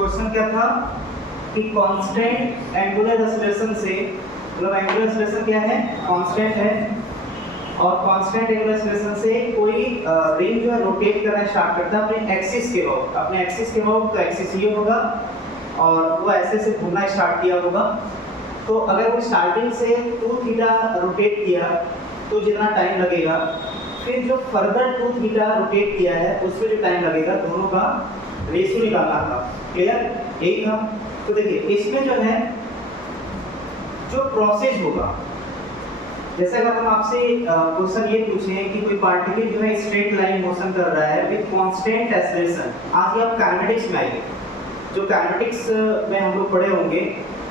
Question क्या था कि कांस्टेंट एंगुलर एक्सेलरेशन से, मतलब एंगुलर एक्सेलरेशन क्या है, कांस्टेंट है, और कांस्टेंट एंगुलर एक्सेलरेशन से कोई रिंग जो है रोटेट करना स्टार्ट करता है अपने एक्सिस के अबाउट, अपने एक्सिस के अबाउट, तो एक्सिस ये होगा और वो ऐसे से घूमना स्टार्ट किया होगा। तो अगर वो स्टार्टिंग से 2 थीटा रोटेट किया तो जितना टाइम लगेगा, फिर जो फर्दर 2 थीटा रोटेट किया है उसमें जो टाइम लगेगा, दोनों का रेशियो निकालना था। क्लियर, यही था। तो देखिए इसमें जो है जो प्रोसेस होगा, जैसे अगर हम आपसे क्वेश्चन ये पूछें कि कोई पार्टिकल जो है स्ट्रेट लाइन मोशन कर रहा है विद कांस्टेंट एक्सेलरेशन, आज ये आप काइनेटिक्स में आएंगे, जो काइनेटिक्स में हम लोग पढ़े होंगे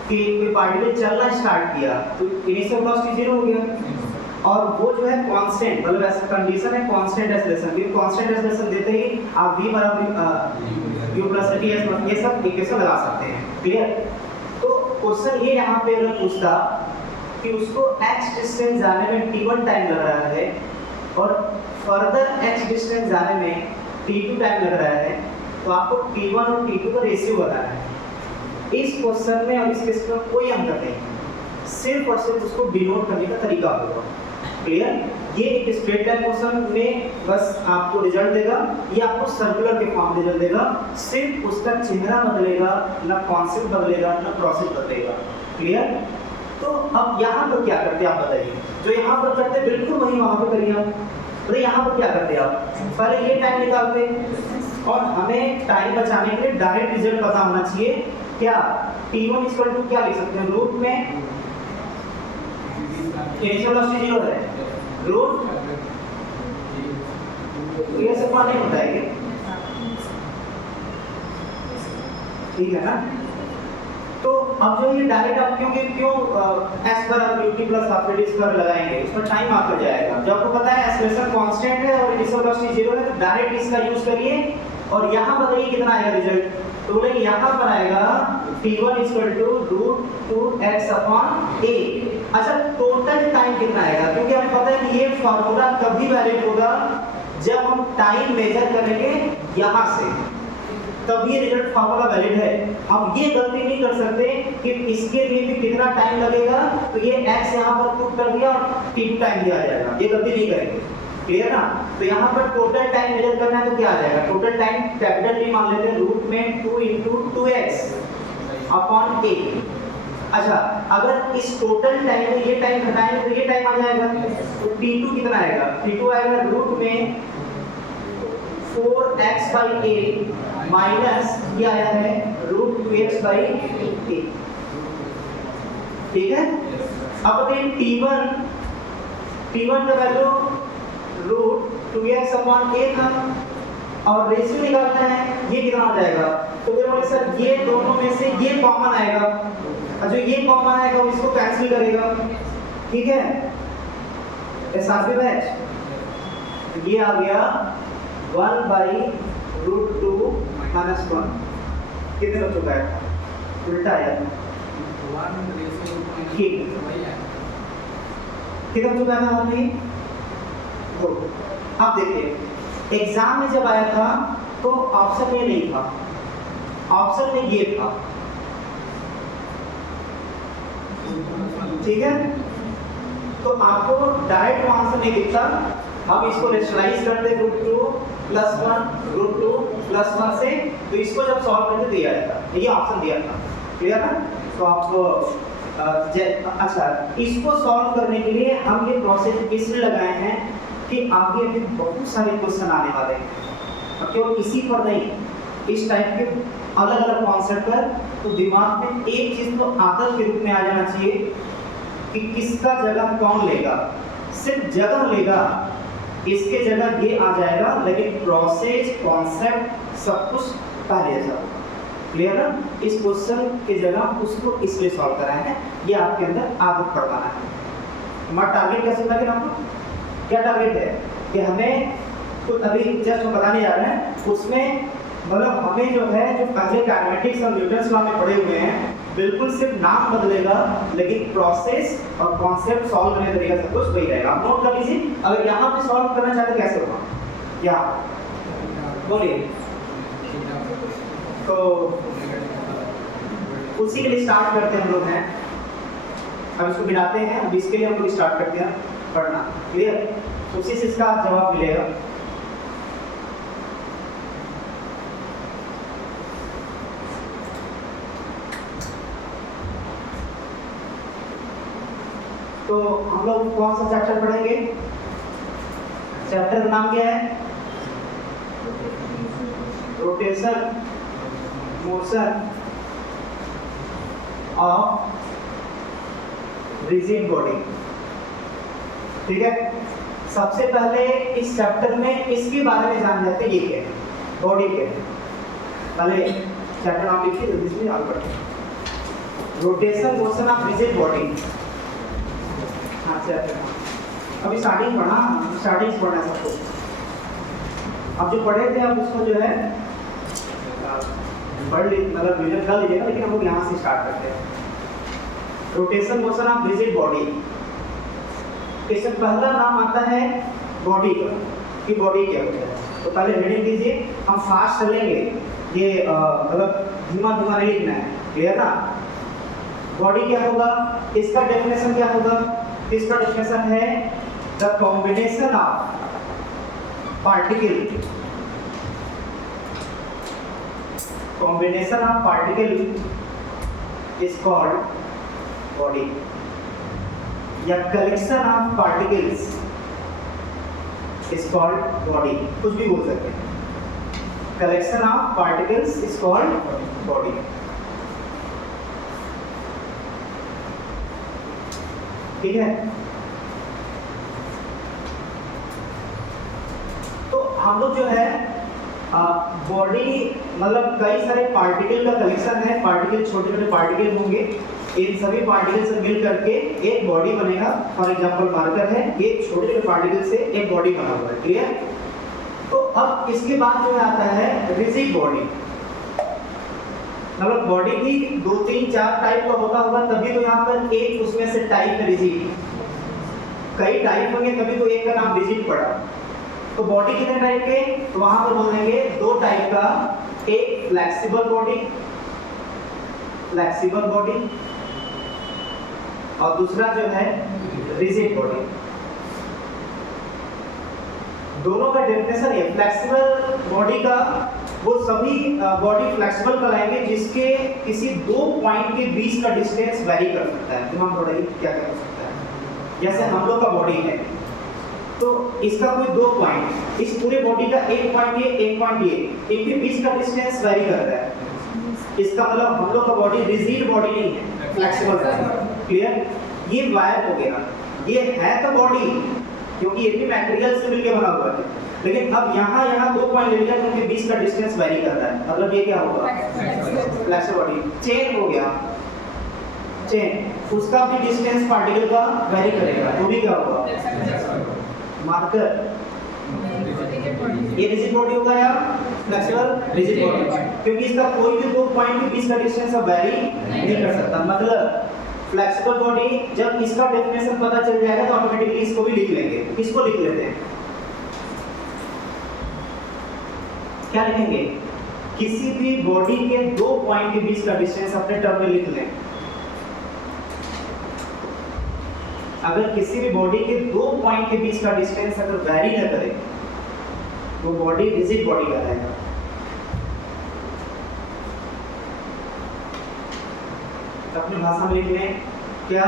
कि कोई पार्टिकल चलना स्टार्ट किया तो इनिशियल वेलोसिटी 0 हो गया, और वो जो है कांस्टेंट, मतलब ऐसा कंडीशन है कांस्टेंट एक्सेलरेशन की, कांस्टेंट एक्सेलरेशन देते ही आप v बराबर u प्लस t s ये सब इक्वेशन लगा सकते हैं। क्लियर। तो क्वेश्चन ये यहाँ पे अगर पूछता कि उसको x डिस्टेंस जाने में t1 टाइम लग रहा है और फर्दर x डिस्टेंस जाने में t2 टाइम लग रहा है, तो आपको t1 और t2 का रेशियो बताना है। इस क्वेश्चन में और इस क्वेश्चन में कोई अंतर नहीं, सिर्फ और सिर्फ उसको डिनोट करने का तरीका होगा। क्लियर। ये एक स्ट्रेट लाइन क्वेश्चन में बस आपको रिजल्ट देगा, ये आपको सर्कुलर के फॉर्म में रिजल्ट देगा, सिर्फ उसका चिन्ह बदलेगा, ना कॉन्सेप्ट बदलेगा, ना प्रोसेस बदलेगा। क्लियर। तो अब यहाँ पर क्या करते हैं आप बताइए, जो यहाँ पर करते हैं बिल्कुल वही वहाँ पर करिए आप। तो यहाँ पर क्या करते हैं आप, पहले ये टाइम निकालते हैं और हमें टाइम बचाने के लिए डायरेक्ट रिजल्ट पता होना चाहिए। क्या t1 इक्वल टू क्या लिख सकते हैं, रूट में इनिशियल वेलोसिटी 0 है, रूट ये सब नहीं होता है, ठीक है ना। तो अब जो ये डायरेक्ट आप क्यों s बराबर ut प्लस हाफ रेडियस पर लगाएंगे, उसमें टाइम आपका जाएगा। जब आपको पता है एक्सेलरेशन कांस्टेंट है और इनिशियल वेलोसिटी 0 है, तो डायरेक्ट इसका यूज करिए और यहाँ बताइए कितना आएगा रिजल्ट। तो बोलेंगे यहाँ पर आएगा t1 equal to root 2x upon a। अच्छा, टोटल टाइम कितना आएगा, क्योंकि हमें पता है कि ये फार्मूला तभी वैलिड होगा जब हम टाइम मेजर करेंगे यहाँ से, तब ये रिजल्ट फार्मूला वैलिड है। हम ये गलती नहीं कर सकते कि इसके लिए भी कितना टाइम लगेगा, तो ये x यहाँ पर पुट कर दिया और t2 टाइम दिया जाएगा, ये गलती नहीं करेंगे। क्लियर ना। तो यहाँ पर टोटल टाइम मेजर करना है तो क्या आ जाएगा, टोटल टाइम कैपिटल T मान लेते हैं, रूट में 2 × 2x अपॉन a। अच्छा, अगर इस टोटल टाइम में ये टाइम घटाएंगे तो ये टाइम आ जाएगा, तो t2 कितना आएगा, t2 आएगा रूट में 4x/a माइनस ये आया है रूट 2x/a। ठीक है। अब बताइए t1 का value root 2x upon a था और रेशियो निकालना है, ये कितना आ जाएगा। तो फिर बोले सर ये दोनों में से ये कॉमन आएगा, और जो ये कॉमन आएगा वो इसको कैंसिल करेगा। ठीक है, ऐसा भी बैच ये आ गया 1/√2 - 1 कितने हो चुका है, उल्टा आया। ठीक, कितना चुका है ना हमने। अब देखिए एग्जाम में जब आया था तो ऑप्शन में नहीं था, ऑप्शन में ये था। ठीक है, तो आपको डायरेक्ट आंसर नहीं दिखता, हम इसको रेशनलाइज करते √2 + 1 √2 + 1 से, तो इसको जब सॉल्व करते दिया जाता, ये ऑप्शन दिया था। क्लियर ना। तो आपको अच्छा, इसको सॉल्व करने के लिए हम ये प्रोसेस इसलिए लगाए हैं कि आगे अभी बहुत सारे क्वेश्चन आने वाले हैं, और केवल इसी पर नहीं, इस टाइप के अलग अलग कॉन्सेप्ट पर, तो दिमाग में एक चीज तो आदत के रूप में आ जाना चाहिए कि किसका जगह कौन लेगा। सिर्फ जगह लेगा, इसके जगह ये आ जाएगा, लेकिन प्रोसेस कॉन्सेप्ट सब कुछ पहले जैसा। क्लियर ना। इस क्वेश्चन के जगह उसको इसलिए सॉल्व कराए हैं, ये आपके अंदर आदत पड़वाना है। हमारा टारगेट कैसे होता है कि आपको क्या टारगेट है कि हमें तो अभी जस्ट हम बताने जा रहे हैं, उसमें मतलब हमें जो है जो पहले काइनेटिक्स और न्यूटन्स लॉ में पढ़े हुए हैं, बिल्कुल सिर्फ नाम बदलेगा, लेकिन प्रोसेस और कॉन्सेप्ट सॉल्व करने का तरीका सब कुछ वही रहेगा। आप नोट कर लीजिए, अगर यहाँ पे सॉल्व करना चाहते कैसे होगा, यहाँ बोलिए। तो उसी के लिए स्टार्ट करते हैं हम लोग हैं, अब इसको गिराते हैं। अब इसके लिए हम लोग स्टार्ट करते हैं पढ़ना। क्लियर? उसी से इसका जवाब मिलेगा। तो हम लोग कौन सा चैप्टर पढ़ेंगे? चैप्टर का नाम क्या है? Rotation motion of rigid body. ठीक है, सबसे पहले इस चैप्टर में इसके बारे में जान जाते हैं, ये क्या है, बॉडी क्या है। पहले चैप्टर नाम लिखिए, जल्दी से याद करें। Rotation motion of rigid body. हाँ चैप्टर अभी स्टार्टिंग पढ़ना सबको। अब जो पढ़े थे अब उसको जो है पढ़ ली, मतलब रिविजन कर लीजिएगा, लेकिन हम लोग यहाँ से स्टार्ट करते हैं। Rotation motion of rigid body. इससे पहला नाम आता है बॉडी का, कि बॉडी क्या होता है। तो पहले रीडिंग कीजिए, हम फास्ट चलेंगे, ये मतलब धीमा धीमा नहीं लिखना है। क्लियर ना? बॉडी क्या होगा, इसका डेफिनेशन क्या होगा? इसका डेफिनेशन है the combination of particle, combination of particle is called body, या collection of particles is called body, कुछ भी बोल सकते हैं। collection of particles is called body। ठीक है, तो हम लोग जो है बॉडी मतलब कई सारे पार्टिकल का कलेक्शन है। पार्टिकल छोटे छोटे पार्टिकल होंगे, इन सभी पार्टिकल से मिल करके एक बॉडी बनेगा। फॉर एग्जांपल मार्कर है, ये छोटे छोटे पार्टिकल से एक बॉडी बना हुआ है। क्लियर? तो अब इसके बाद जो आता है रिजिड बॉडी। मतलब बॉडी की 2 3 4 टाइप का होता होगा, तभी तो यहाँ पर एक उसमें से टाइप है रिजिड। कई टाइप होंगे तभी तो एक का नाम रिजिड पड़ा। तो बॉडी कितने टाइप के? तो वहां पर बोल देंगे 2 टाइप का, एक फ्लेक्सिबल बॉडी और दूसरा जो है रिजिड बॉडी। दोनों का डेफिनेशन है। फ्लेक्सिबल बॉडी का वो सभी बॉडी फ्लेक्सिबल कहलाएंगे जिसके किसी 2 पॉइंट के बीच का डिस्टेंस वेरी कर सकता है। तो हम थोड़ा क्या कर सकता है, जैसे हम लोग का बॉडी है तो इसका कोई 2 पॉइंट, इस पूरे बॉडी का 1 पॉइंट ये 1 पॉइंट ये, इनके बीच का डिस्टेंस वेरी कर रहा है। इसका मतलब हम लोग का बॉडी रिजिड बॉडी नहीं है, फ्लेक्सिबल है। क्लियर? ये वायर हो गया, ये है तो बॉडी क्योंकि ये भी मटेरियल से मिलकर बना हुआ है, लेकिन अब यहाँ 2 पॉइंट ले लिया तो उनके बीच का डिस्टेंस वेरी कर रहा है। मतलब ये क्या होगा? Flexible body. चेन हो गया, चेन उसका भी डिस्टेंस पार्टिकल का वेरी करेगा, वो भी क्या होगा? मार्कर। ये रिजिड बॉडी होगा या फ्लेक्सिबल? रिजिड बॉडी, क्योंकि इसका कोई भी 2 पॉइंट के बीच का डिस्टेंस अब वेरी नहीं कर सकता। मतलब फ्लेक्सिबल बॉडी, जब इसका डेफिनेशन पता चल जाएगा तो ऑटोमेटिकली इसको भी लिख लेंगे। इसको लिख लेते हैं, क्या लिखेंगे? किसी भी बॉडी के 2 पॉइंट के बीच का डिस्टेंस अपने टर्म में लिख लें। अगर किसी भी बॉडी के 2 पॉइंट के बीच का डिस्टेंस अगर वैरी न करे वो बॉडी रिजिड बॉडी कहलाएगा। अपनी भाषा में लिख लें, क्या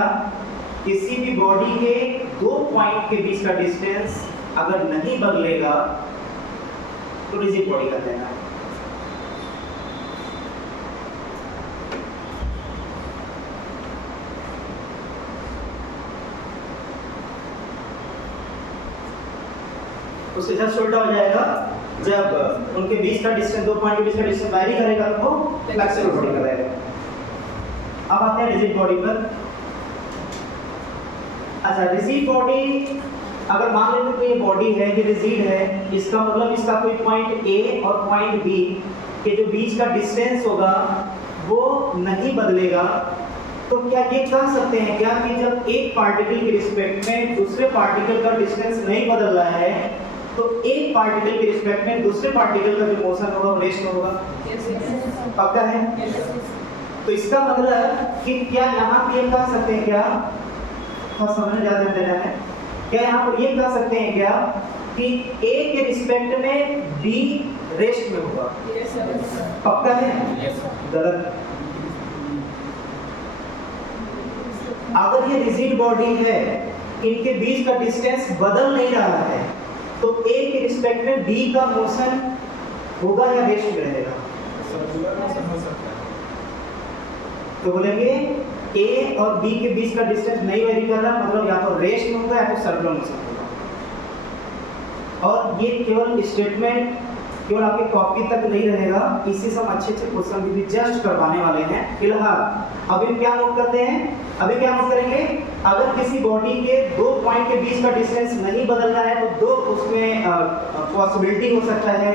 किसी भी बॉडी के 2 पॉइंट के बीच का डिस्टेंस अगर नहीं बदलेगा तो रिजिड बॉडी कहलाएगा। उससे जस्ट उल्टा हो जाएगा, जब उनके बीच का डिस्टेंस 2 पॉइंट के बीच का डिस्टेंस वैरी करेगा तो वो फ्लेक्सिबल बॉडी कहलाएगा। अब आते हैं रिजिड बॉडी पर। अच्छा, रिजिड बॉडी अगर मान लेते तो ये बॉडी है, ये रिजिड है, इसका मतलब इसका कोई पॉइंट ए और पॉइंट बी के जो बीच का डिस्टेंस होगा वो नहीं बदलेगा। तो क्या ये कह सकते हैं कि जब एक पार्टिकल के रिस्पेक्ट में दूसरे पार्टिकल का डिस्टेंस नहीं बदल रहा है तो एक पार्टिकल के रिस्पेक्ट में दूसरे पार्टिकल का जो मोशन होगा वो रेस्ट में होगा। पक्का है? तो इसका मतलब कि क्या यहाँ पे ये कह सकते हैं क्या, थोड़ा समझने ज़्यादा देना है, क्या यहाँ पर ये कह सकते हैं क्या कि A के रिस्पेक्ट में B रेस्ट में होगा? पक्का है? गलत। अगर ये रिजिड बॉडी है, इनके बीच का डिस्टेंस बदल नहीं रहा है, तो A के रिस्पेक्ट में B का मोशन होगा या रेस्ट में रहेगा? तो बोलेंगे A और B के बीच का डिस्टेंस नहीं वेरी कर रहा, मतलब या तो रेस्ट में होगा या तो सर्कुलर मोशन होगा। और ये केवल स्टेटमेंट केवल आपके कॉपी तक नहीं रहेगा, इसी से हम अच्छे क्वेश्चन भी जस्ट करवाने वाले हैं। फिलहाल अभी क्या नोट करते हैं, अभी क्या नोट करेंगे, अगर किसी बॉडी के दो पॉइंट के बीच का डिस्टेंस नहीं बदल रहा है तो दो उसमें पॉसिबिलिटी हो सकता है,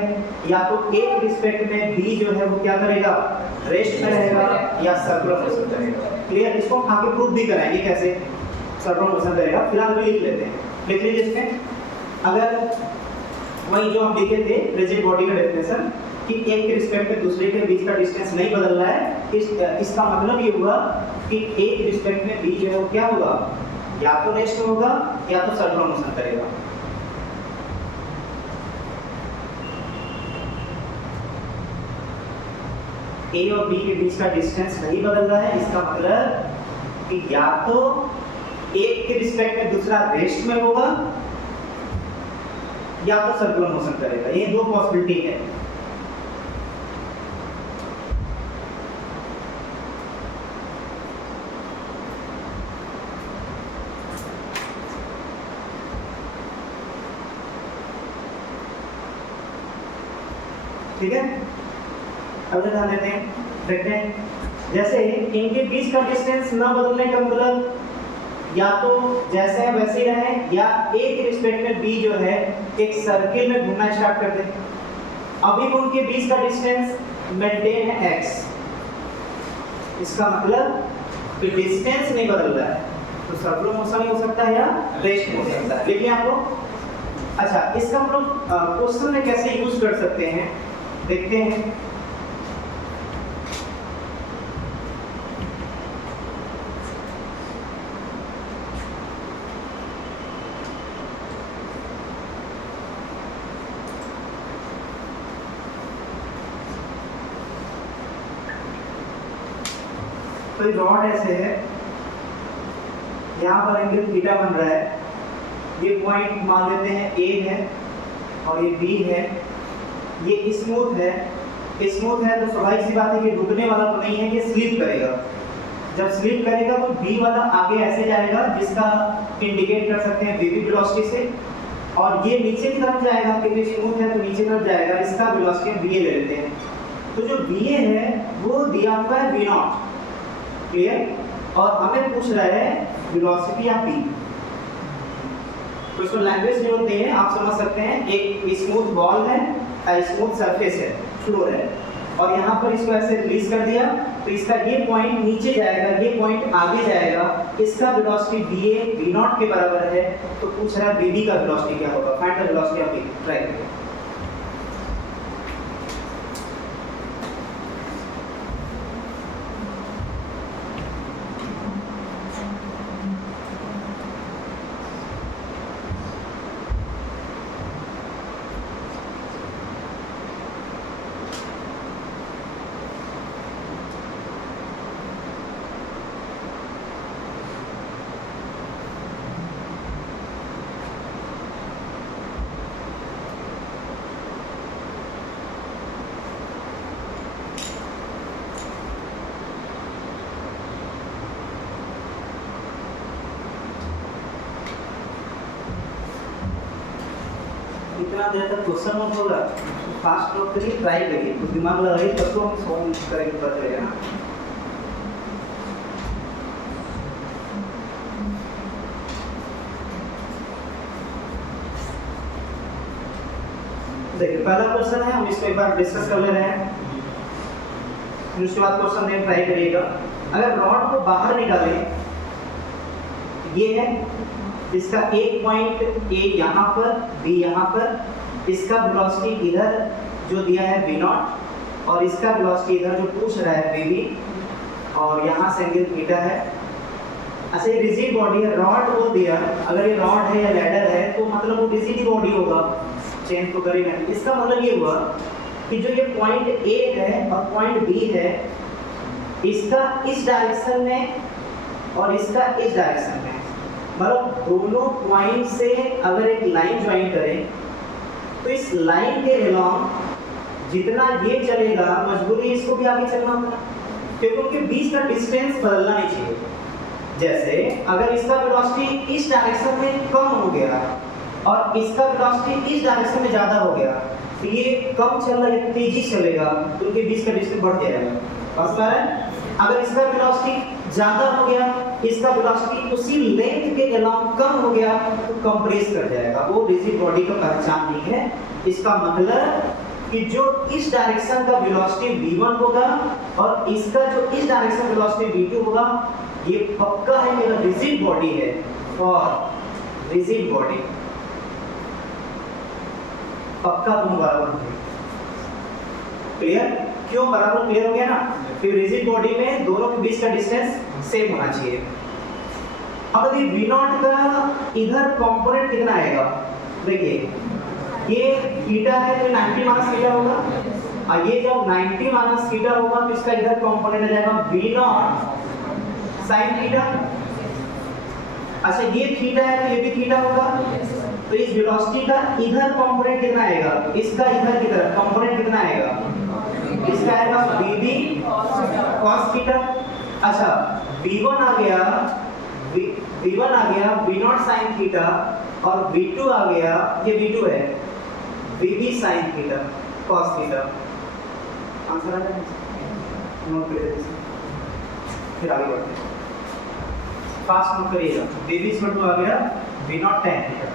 या तो एक रिस्पेक्ट में B जो है वो क्या करेगा, रेस्ट में रहेगा या सर्कुलर मोशन करेगा। क्लियर? इसको हम आगे प्रूव भी कराएंगे कैसे सर्कुलर मोशन करेगा। फिलहाल भी लिख लेते हैं, लिख लीजिए इसमें। अगर वही जो हम लिखे थे रिजिड बॉडी का डेफिनेशन कि एक के रिस्पेक्ट में दूसरे के बीच का डिस्टेंस नहीं बदल रहा है, इसका मतलब ये हुआ कि एक रिस्पेक्ट में B जो है वो क्या होगा, या तो रेस्ट में होगा या तो सर्कुलर मोशन करेगा। A और B के बीच का डिस्टेंस नहीं बदल रहा है, इसका मतलब कि या तो एक के रिस्पेक्ट में दूसरा रेस्ट में होगा या तो सर्कुलर मोशन करेगा। ये दो पॉसिबिलिटी है। ठीक है, अब ध्यान देते हैं, देखते हैं। जैसे इनके बीच का डिस्टेंस न बदलने का मतलब या तो जैसे है वैसे ही रहे, या एक रिस्पेक्ट में B जो है एक सर्किल में घूमना स्टार्ट कर दे। अभी उनके बीच का डिस्टेंस मेंटेन है x, इसका मतलब कि डिस्टेंस नहीं बदल रहा है, तो सर्कुलर मोशन हो सकता है या रेस्ट हो सकता है। लेकिन आपको अच्छा, इसका हम लोग क्वेश्चन में कैसे यूज कर सकते हैं देखते हैं। तो रॉड ऐसे है, यहाँ पर एंगल थीटा बन रहा है, ये पॉइंट मान लेते हैं A है और ये B है, ये स्मूथ है। स्मूथ है तो स्वाभाविक सी बात है कि रुकने वाला तो नहीं है, ये स्लिप करेगा। जब स्लिप करेगा तो B वाला आगे ऐसे जाएगा, जिसका इंडिकेट कर सकते हैं VB वेलोसिटी से, और ये नीचे की तरफ जाएगा क्योंकि स्मूथ है तो नीचे की तरफ जाएगा, इसका वेलोसिटी VA ले लेते हैं। तो जो VA है वो दिया हुआ है V0, क्लियर, और हमें पूछ रहा है वेलोसिटी या P। तो इसको लैंग्वेज जरूरत नहीं है, आप समझ सकते हैं। एक स्मूथ बॉल है, स्मूथ सरफेस है, फ्लोर है, और यहाँ पर इसको ऐसे रिलीज कर दिया तो इसका ये पॉइंट नीचे जाएगा, ये पॉइंट आगे जाएगा, इसका वेलोसिटी VA V0 के बराबर है। तो पूछ रहा है VB का वेलोसिटी क्या होगा, find the velocity of B। Try करिए। इतना देर तक क्वेश्चन नोट होगा, फास्ट नोट करिए, ट्राई करिए, तो दिमाग लगाइए, तब तो हम सॉल्व करेंगे, पता चलेगा ना। देखिए पहला क्वेश्चन है, हम इसको एक बार डिस्कस कर ले रहे हैं, फिर उसके बाद क्वेश्चन देख ट्राई करिएगा। अगर रॉड को बाहर निकालें, ये है इसका एक पॉइंट ए यहाँ पर, बी यहाँ पर, इसका वेलोसिटी इधर जो दिया है v नॉट, और इसका वेलोसिटी इधर जो पूछ रहा है v, और यहाँ से एंगल थीटा है। अच्छा ये रिजिड बॉडी है, रॉड वो दिया, अगर ये रॉड है या लैडर है तो मतलब वो रिजिड बॉडी होगा, चेंज तो करेगा। इसका मतलब ये हुआ कि जो ये पॉइंट ए है और पॉइंट बी है, इसका इस डायरेक्शन में और इसका इस डायरेक्शन में, मतलब दोनों पॉइंट से अगर एक लाइन ज्वाइन करें तो इस लाइन के अलोंग जितना ये चलेगा मजबूरी इसको भी आगे चलना होगा, क्योंकि उनके बीच का डिस्टेंस बदलना नहीं चाहिए। जैसे अगर इसका वेलोसिटी इस डायरेक्शन में कम हो गया और इसका वेलोसिटी इस डायरेक्शन में ज़्यादा हो गया, तो ये कम चल रहा है, तेजी चलेगा, तो उनके बीच का डिस्टेंस बढ़ जाएगा। बस है अगर इसका वेलोसिटी ज़्यादा हो गया, इसका वेलोसिटी उसी लेंथ के अलावा कम हो गया, तो कंप्रेस कर जाएगा, वो रिजिड बॉडी का पहचान नहीं है। इसका मतलब कि जो इस डायरेक्शन का वेलोसिटी v1 होगा और इसका जो इस डायरेक्शन वेलोसिटी v2 होगा, ये पक्का है मेरा रिजिड बॉडी है। और रिजिड बॉडी पक्का दोनों बराबर होंगे। क्लियर? क्यों बराबर? क्लियर हो गया ना? फिर रिजिड बॉडी में दोनों के बीच का डिस्टेंस सेम होना चाहिए। अब यदि v नॉट का इधर कंपोनेंट कितना आएगा, देखिए ये थीटा है तो 90 माइनस थीटा होगा, और ये जब 90 माइनस थीटा होगा तो इसका इधर कंपोनेंट आ जाएगा v नॉट साइन थीटा। अच्छा ये थीटा है तो ये भी थीटा होगा, तो इस वेलोसिटी का इधर कंपोनेंट कितना आएगा, इसका इधर की तरफ कंपोनेंट कितना आएगा, इसका आएगा vb cos थीटा। अच्छा v1 आ गया, v1 आ गया v नॉट साइन थीटा, और v2 आ गया, ये v2 है vb sine theta cos theta. Answer आ जाएगा, नोट कर लीजिए, फिर आगे बढ़ते हैं। फास्ट नोट करिएगा, vb इक्वल टू आ गया v नॉट tan थीटा।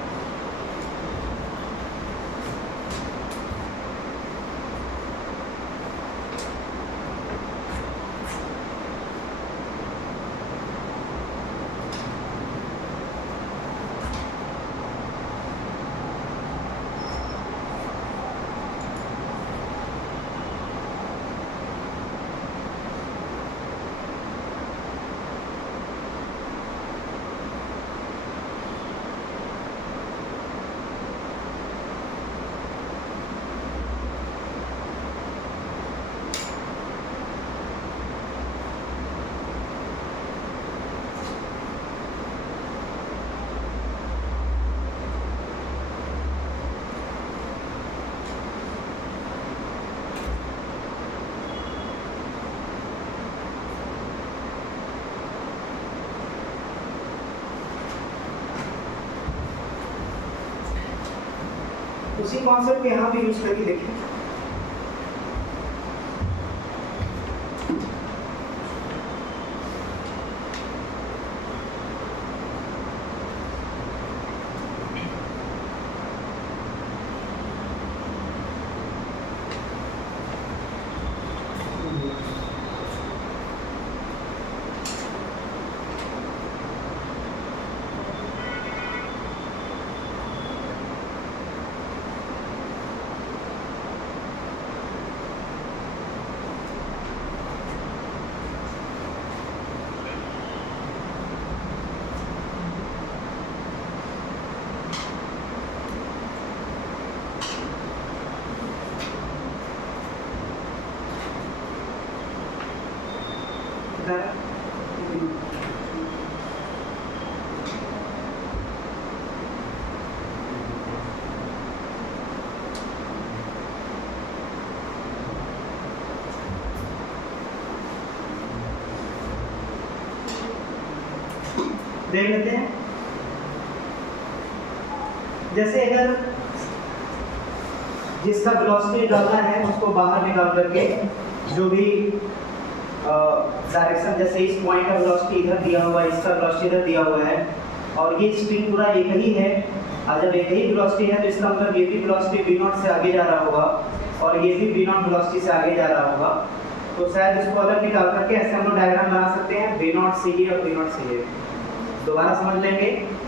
उसी कॉन्सेप्ट को यहाँ पे यूज करके देखें। देख लेते हैं। जैसे अगर जिसका वेलोसिटी निकालना है उसको बाहर निकाल करके जो भी डायरेक्शन, जैसे इस पॉइंट का वेलोसिटी इधर दिया हुआ है, इसका वेलोसिटी इधर दिया हुआ है, और ये स्ट्रिंग पूरा एक ही है, और जब एक ही वेलोसिटी है तो इसका मतलब ये भी वेलोसिटी v नॉट से आगे जा रहा होगा और ये भी v नॉट वेलोसिटी से आगे जा रहा होगा। तो शायद इसको अलग निकाल करके ऐसे हम लोग डायग्राम बना सकते हैं v नॉट सी और v नॉट सी। दोबारा समझ लेंगे।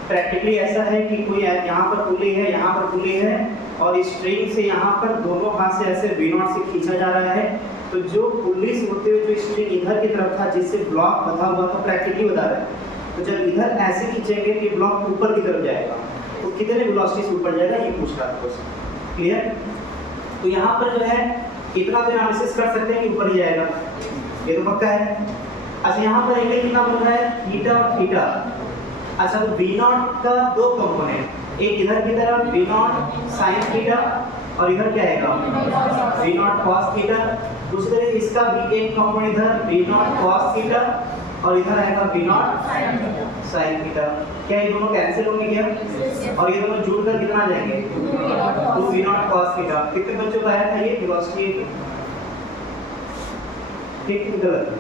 प्रैक्टिकली ऐसा है कि कोई यहाँ पर पुली है, यहाँ पर पुली है और स्ट्रिंग से यहाँ पर दोनों हाथ से ऐसे V0 से खींचा जा रहा है। तो जो पुली से होते हुए जो स्ट्रिंग इधर की तरफ था जिससे ब्लॉक बंधा हुआ था, प्रैक्टिकली बता रहा है, तो जब इधर ऐसे खींचेंगे कि ब्लॉक ऊपर की तरफ जाएगा तो कितने वेलोसिटी से ऊपर जाएगा, ये पूछ रहा था। क्लियर? तो यहाँ पर जो है इतना तो एनालिसिस कर सकते हैं कि ऊपर ही जाएगा, ये तो पक्का है। अच्छा यहाँ पर एंगल कितना बन रहा है, थीटा और थीटा। अच्छा तो V0 का दो कंपोनेंट, एक इधर की तरफ V0 sin थीटा और इधर क्या आएगा V0 cos थीटा। दूसरे इसका भी एक कंपोनेंट इधर V0 cos थीटा और इधर आएगा V0 sin थीटा। क्या ये दोनों कैंसिल होंगे क्या? और ये दोनों जुड़कर कितना आ जाएंगे, तो V0 cos थीटा। कितने बच्चों का आया था ये वेलोसिटी? ठीक गलत,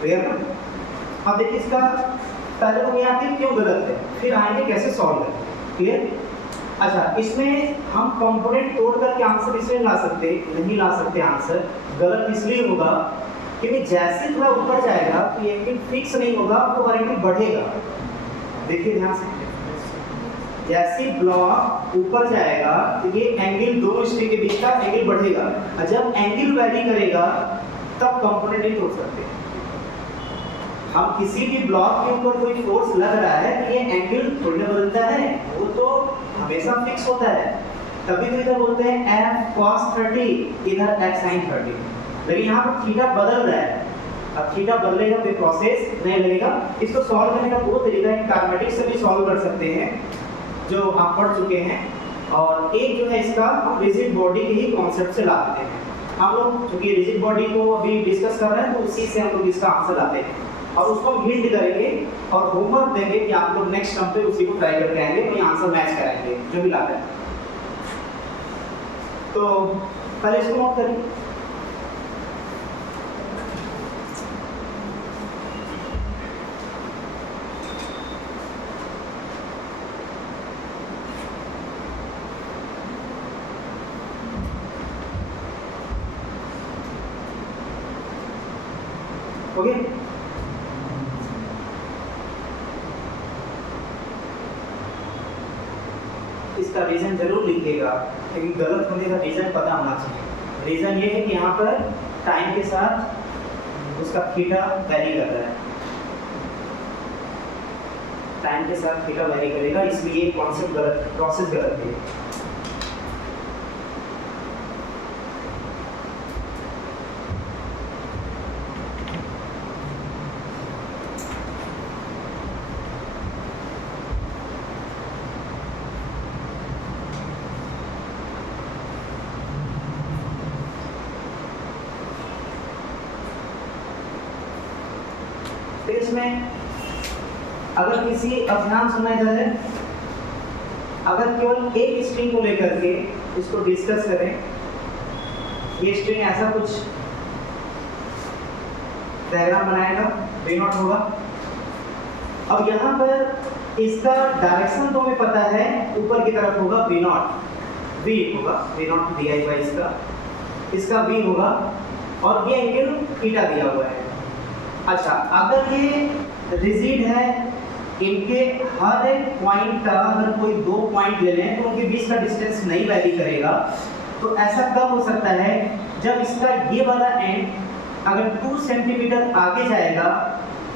क्लियर ना? अब देखिए इसका पहले हम यहाँ पे क्यों गलत है, फिर आएंगे कैसे सॉल्व करें। क्लियर? अच्छा इसमें हम कंपोनेंट तोड़ करके आंसर इसलिए नहीं ला सकते आंसर, गलत इसलिए होगा क्योंकि जैसे थोड़ा ऊपर जाएगा तो ये एंगल फिक्स नहीं होगा, वो एंगल बढ़ेगा। देखिए ध्यान से, जैसे ब्लॉक ऊपर जाएगा तो ये एंगल दोनों स्ट्रिंग के बीच का एंगल बढ़ेगा, और जब एंगल वैरी करेगा तब कंपोनेंट नहीं तोड़ सकते। हम किसी भी ब्लॉक के ऊपर कोई फोर्स लग रहा है तो ये एंगल थोड़ी ना बदलता है, वो तो हमेशा फिक्स होता है। तभी तो इधर बोलते हैं f cos 30, इधर f sin 30। लेकिन यहाँ पर थीटा बदल रहा है, अब थीटा बदलेगा तो प्रोसेस नहीं लगेगा। इसको सॉल्व करने का दो तरीका है, मैथमेटिक्स से भी सॉल्व कर सकते हैं जो आप पढ़ चुके हैं, और एक जो है इसका हम रिजिड बॉडी के ही कॉन्सेप्ट से लाते हैं। हम लोग क्योंकि रिजिड बॉडी को अभी डिस्कस कर रहे हैं तो उसी से हम लोग इसका आंसर लाते हैं और उसको हम हिंट करेंगे और होमवर्क देंगे कि आप लोग नेक्स्ट टर्म पे उसी को ट्राई करके आएंगे तो ये आंसर मैच कराएंगे जो भी लाते हैं। तो पहले इसको नोट करिए। ओके इसका रीजन जरूर लिखिएगा क्योंकि गलत होने का रीजन पता होना चाहिए। रीजन ये है कि यहाँ पर टाइम के साथ उसका थीटा वैरी कर रहा है, टाइम के साथ थीटा वैरी करेगा, इसलिए कॉन्सेप्ट गलत, प्रोसेस गलत है। इसमें अगर किसी ध्यान सुना इधर है, अगर केवल एक स्ट्रिंग को लेकर के इसको डिस्कस करें, ये स्ट्रिंग ऐसा कुछ डायग्राम बनाएगा, V0 होगा। अब यहाँ पर इसका डायरेक्शन तो हमें पता है, ऊपर की तरफ होगा V0, V होगा V0 di बाई इसका V होगा और ये एंगल थीटा दिया हुआ है। अच्छा अगर ये रिजिड है, इनके हर एक पॉइंट का अगर कोई दो पॉइंट ले लें तो उनके बीच का डिस्टेंस नहीं वैरी करेगा, तो ऐसा कब हो सकता है जब इसका ये वाला एंड अगर 2 सेंटीमीटर आगे जाएगा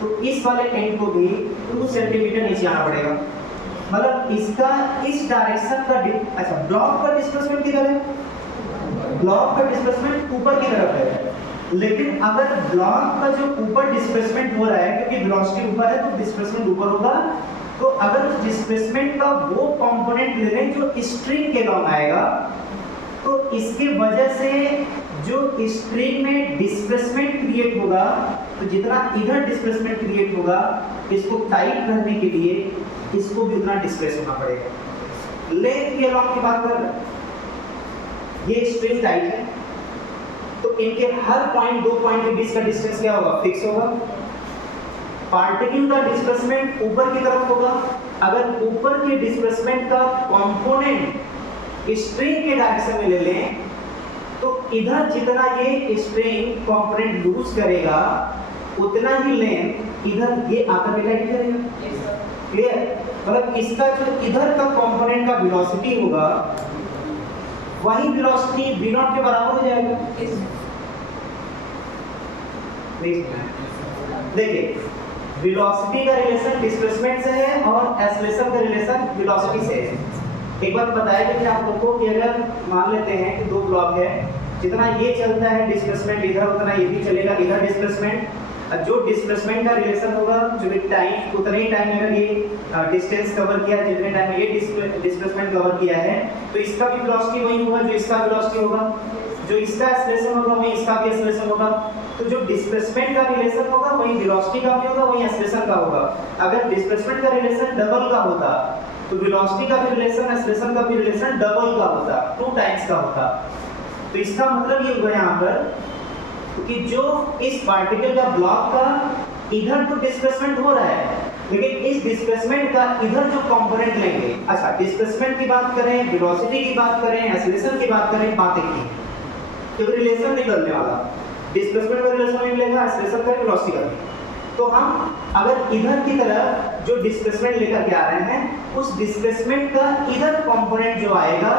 तो इस वाले एंड को भी 2 सेंटीमीटर नीचे आना पड़ेगा। मतलब इसका इस डायरेक्शन का अच्छा ब्लॉक का डिस्प्लेसमेंट किधर है, ब्लॉक का डिस्प्लेसमेंट ऊपर की तरफ है, लेकिन अगर ब्लॉक का जो ऊपर डिस्प्लेसमेंट हो रहा है क्योंकि वेलोसिटी ऊपर है तो डिस्प्लेसमेंट ऊपर होगा, तो अगर उस डिस्प्लेसमेंट का वो कंपोनेंट ले लें जो स्ट्रिंग के लॉन्ग आएगा तो इसके वजह से जो स्ट्रिंग में डिस्प्लेसमेंट क्रिएट होगा, तो जितना इधर डिस्प्लेसमेंट क्रिएट होगा इसको टाइट करने के लिए इसको भी उतना डिस्प्लेस होना पड़ेगा। लेंथ के लॉन्ग की बात कर रहे हैं, ये स्ट्रिंग टाइट है तो इनके हर पॉइंट दो पॉइंट के बीच का डिस्टेंस क्या होगा, फिक्स होगा। पार्टिकल का डिस्प्लेसमेंट ऊपर की तरफ होगा, अगर ऊपर के डिस्प्लेसमेंट का कंपोनेंट स्ट्रिंग के डायरेक्शन में ले लें तो इधर जितना ये स्ट्रिंग कंपोनेंट लूज करेगा उतना ही लेंथ इधर ये आकर टाइट करेगा। क्लियर? मतलब इसका जो इधर का कंपोनेंट का वेलोसिटी होगा वही वेलोसिटी v नॉट के बराबर हो जाएगा। देखिए वेलोसिटी का रिलेशन डिस्प्लेसमेंट से है और एक्सेलरेशन का रिलेशन वेलोसिटी से है। एक बात बताया कि आप लोगों को कि अगर मान लेते हैं कि दो ब्लॉक है, जितना ये चलता है डिस्प्लेसमेंट इधर उतना ये भी चलेगा इधर डिस्प्लेसमेंट, जो डिस्प्लेसमेंट का रिलेशन होगा जो टाइम उतने ही टाइम में ये डिस्टेंस कवर किया जितने टाइम में ये डिस्प्लेसमेंट कवर किया है, तो इसका भी वेलोसिटी वही होगा जो इसका वेलोसिटी होगा, जो इसका एक्सेलरेशन होगा वही इसका भी एक्सेलरेशन होगा। तो जो डिस्प्लेसमेंट का रिलेशन होगा वही वेलोसिटी का भी होगा वही एक्सेलरेशन का होगा। अगर डिस्प्लेसमेंट का रिलेशन डबल का होता तो वेलोसिटी का भी रिलेशन एक्सेलरेशन का भी रिलेशन डबल का होता, 2 टाइम्स का होता। तो इसका मतलब ये हुआ यहाँ पर कि जो इस पार्टिकल का ब्लॉक का इधर तो डिस्प्लेसमेंट हो रहा है, लेकिन इस डिस्प्लेसमेंट का इधर जो कंपोनेंट लेंगे, अच्छा डिस्प्लेसमेंट की बात करें, वेलोसिटी की बात करें, एक्सेलरेशन की बात करें, बातें की तो रिलेशन निकलने वाला, डिस्प्लेसमेंट का रिलेशन निकलेगा, एक्सेलरेशन का, वेलोसिटी का भी। तो हम अगर इधर की तरफ जो डिस्प्लेसमेंट लेकर के आ रहे हैं उस डिस्प्लेसमेंट का इधर कंपोनेंट जो आएगा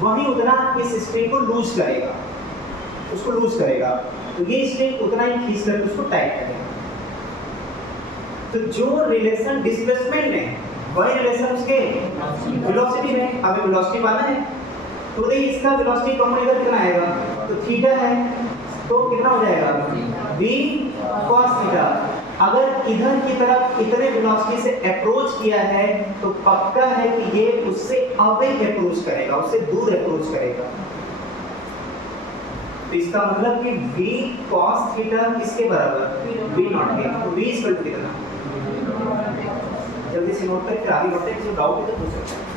वही उतना इस स्ट्रिंग को लूज करेगा, उसको लूज करेगा, तो ये स्ट्रिंग उतना ही खींच करके उसको टाइट करेगा। तो जो रिलेशन डिस्प्लेसमेंट में वही रिलेशन उसके वेलोसिटी में, हमें वेलोसिटी पाना है तो देखिए इसका वेलोसिटी कंपोनेंट कितना आएगा, तो थीटा है तो कितना हो जाएगा v cos थीटा। अगर इधर की तरफ इतने वेलोसिटी से अप्रोच किया है तो पक्का है कि ये उससे अवे अप्रोच करेगा, उससे दूर अप्रोच करेगा। तो इसका मतलब कि v cos थीटा किसके बराबर, v नॉट के, तो v इक्वल टू कितना, जल्दी से नोट करके आगे बढ़ते हैं, किसी डाउट है तो पूछ सकते हैं।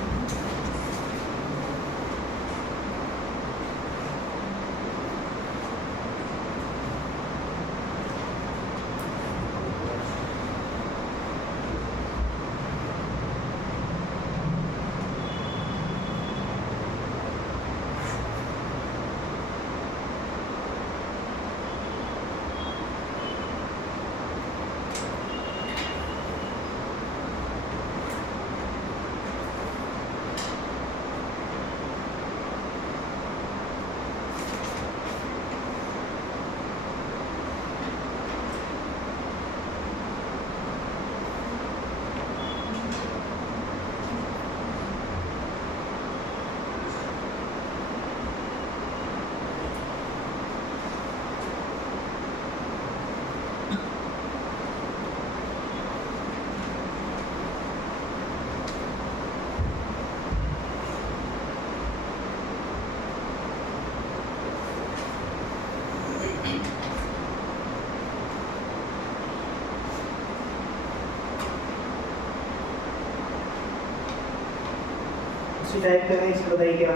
टाइप करें, इसको बताइए क्या।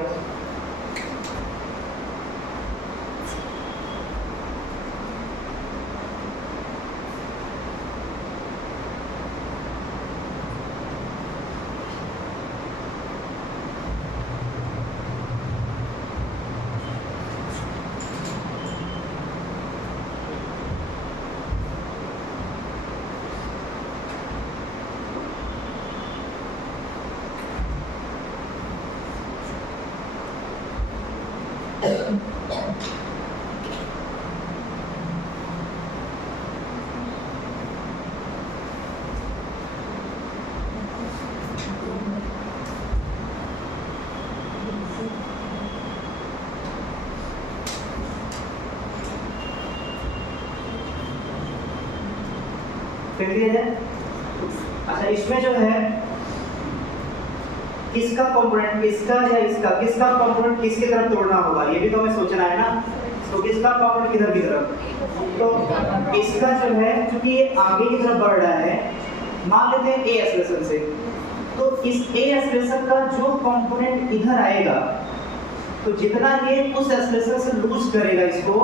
कर दिया जाए। अच्छा इसमें जो है किसका कंपोनेंट, इसका या इसका, किसका कंपोनेंट किसकी तरफ तोड़ना होगा ये भी तो हमें सोचना है ना। तो किसका कंपोनेंट किधर की तरफ, तो इसका जो है क्योंकि ये आगे की तरफ बढ़ रहा है, मान लेते हैं ए एक्सेलरेशन से, तो इस ए एक्सेलरेशन का जो कंपोनेंट इधर आएगा तो जितना ये उस एक्सेलरेशन से लूज करेगा इसको,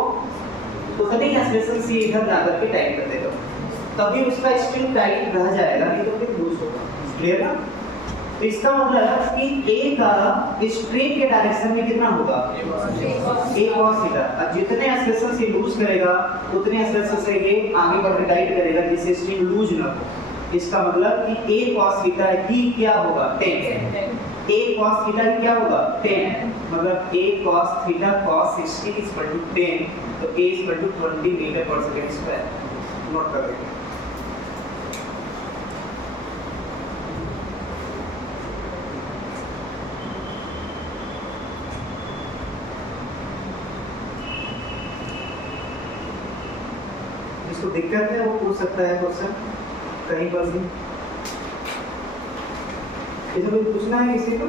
तो उतनी एक्सेलरेशन से इधर जाकर के टाइट कर देगा, तभी उसका स्ट्रिंग टाइट रह जाएगा, नहीं तो फिर लूज होगा। क्लियर ना। तो इसका मतलब कि ए का स्ट्रिंग के डायरेक्शन में कितना होगा, ए cos थीटा। अब जितने एक्सेलरेशन से लूज करेगा उतने एक्सेलरेशन से ये आगे बढ़कर टाइट करेगा जिससे स्ट्रिंग लूज ना हो। इसका मतलब कि a cos थीटा की क्या होगा 10, a cos थीटा की क्या होगा 10, मतलब a cos theta cos 60 is equal to 10, तो a is equal to 20 metre पर सेकंड स्क्वायर। नोट कर लेंगे। जिसको दिक्कत है वो पूछ सकता है क्वेश्चन कहीं पर भी। इसे कोई पूछना है किसी को?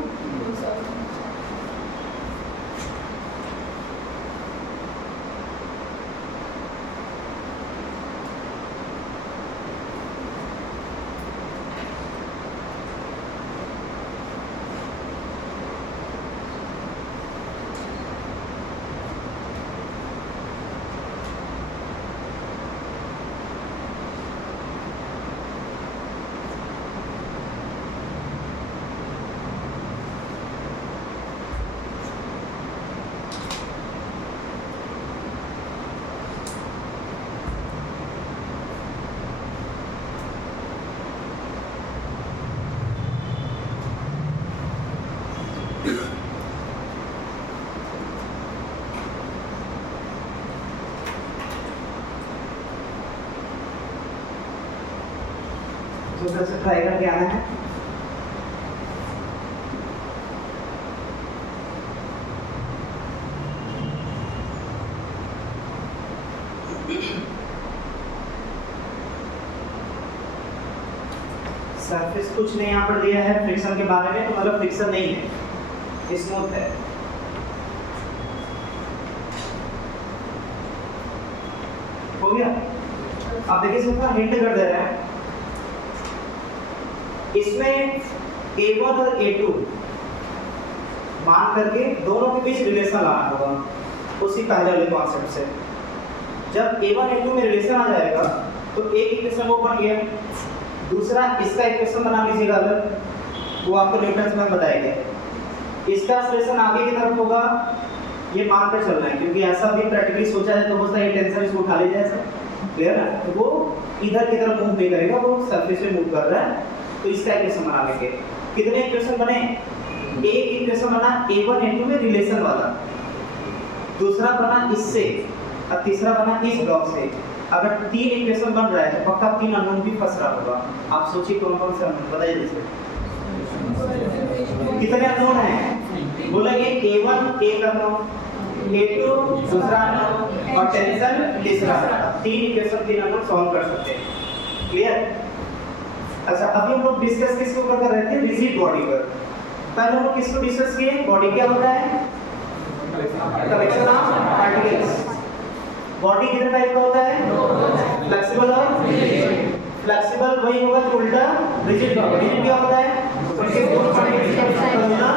तो फिर से ट्राई करके आना है। सरफेस कुछ नहीं यहाँ पर दिया है फ्रिक्शन के बारे में, तो मतलब फ्रिक्शन नहीं है, स्मूथ है। हो गया? आप देखिए इसमें थोड़ा हिंट कर दे रहा है। इसमें A1 और A2 मान करके दोनों के बीच रिलेशन लाना होगा उसी पहले वाले कॉन्सेप्ट से। जब A1 A2 में रिलेशन आ जाएगा तो एक इक्वेशन वो बन गया, दूसरा इसका इक्वेशन बना लीजिएगा अलग, वो आपको न्यूटन में बताएगा। इसका रिलेशन आगे की तरफ होगा, ये मान कर चलना है क्योंकि ऐसा भी प्रैक्टिकली सोचा है तो हो सकता है टेंशन इसको उठा ले जाए, क्लियर है? तो वो इधर की तरफ मूव नहीं करेगा, वो सरफेस पे मूव कर रहा है, तो इसका इक्वेशन बना लेंगे। कितने इक्वेशन बने? एक इक्वेशन बना A1 A2 में रिलेशन वाला, दूसरा बना इससे और तीसरा बना इस ब्लॉक से। अगर तीन इक्वेशन बन रहा है तो पक्का तीन अननोन भी फंस रहा होगा। आप सोचिए कौन कौन से अननोन बताइए जल्दी। कितने अननोन हैं? बोलेंगे A1 एक अननोन, A2 दूसरा अननोन और टेंशन तीसरा। तीन इक्वेशन तीन अननोन सॉल्व कर सकते हैं, क्लियर? अच्छा, अभी हम लोग डिस्कस किसके ऊपर कर रहे थे? रिजिड बॉडी पर। पहले हम लोग किसको डिस्कस किए? बॉडी क्या होता है? Collection of particles. बॉडी कितने टाइप का होता है? फ्लेक्सिबल और फ्लेक्सिबल वही होगा जो उल्टा रिजिड होगा। रिजिड क्या होता है? उनके दोनों पार्टिकल्स का मिश्रण होना।